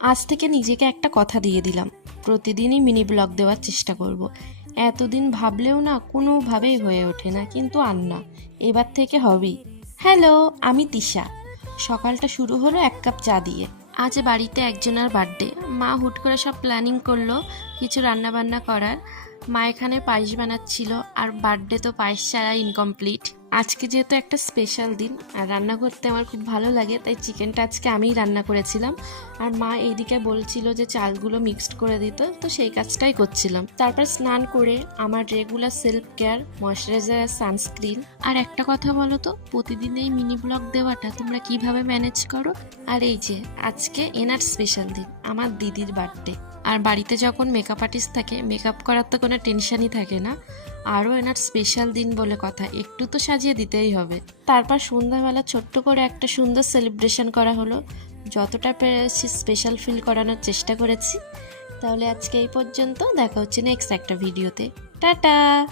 আজ থেকে নিজেকে একটা কথা দিয়ে দিলাম, প্রতিদিনই মিনি ব্লগ দেওয়ার চেষ্টা করব। এতদিন ভাবলেও না কোনোভাবেই হয়ে ওঠে না, কিন্তু আর না, এবার থেকে হবেই। হ্যালো, আমি তিশা। সকালটা শুরু হলো এক কাপ চা দিয়ে। আজ বাড়িতে একজনের বার্থডে। মা হুট করে সব প্ল্যানিং করলো কিছু রান্না বান্না করার। মা এখানে পায়েস বানাচ্ছিল, আর বার্থডে তো পায়েস ছাড়া ইনকমপ্লিট। আজকে যেহেতু একটা স্পেশাল দিন আর রান্না করতে আমার খুব ভালো লাগে, তাই চিকেনটা আজকে আমিই রান্না করেছিলাম। আর মা এইদিকে বলছিল যে চালগুলো মিক্সড করে দিতে, তো সেই কাজটাই করছিলাম। তারপর স্নান করে আমার রেগুলার সেলফ কেয়ার, ময়শ্চারাইজার আর সানস্ক্রিন। আর একটা কথা বলো তো, প্রতিদিন এই মিনি ব্লগ দেওয়াটা তোমরা কিভাবে ম্যানেজ করো? আর এই যে আজকে এনার স্পেশাল দিন, আমার দিদির বার্থডে। আর বাড়িতে যখন মেকআপ আর্টিস্ট থাকে, মেকআপ করার তো কোনো টেনশনই থাকে না। আরও এনার স্পেশাল দিন বলে কথা, একটু তো সাজিয়ে দিতেই হবে। তারপর সন্ধ্যাবেলা ছোট্ট করে একটা সুন্দর সেলিব্রেশন করা হলো। যতটা পেরেছি স্পেশাল ফিল করানোর চেষ্টা করেছি। তাহলে আজকে এই পর্যন্ত, দেখা হচ্ছে নেক্সট একটা ভিডিওতে। টাটা।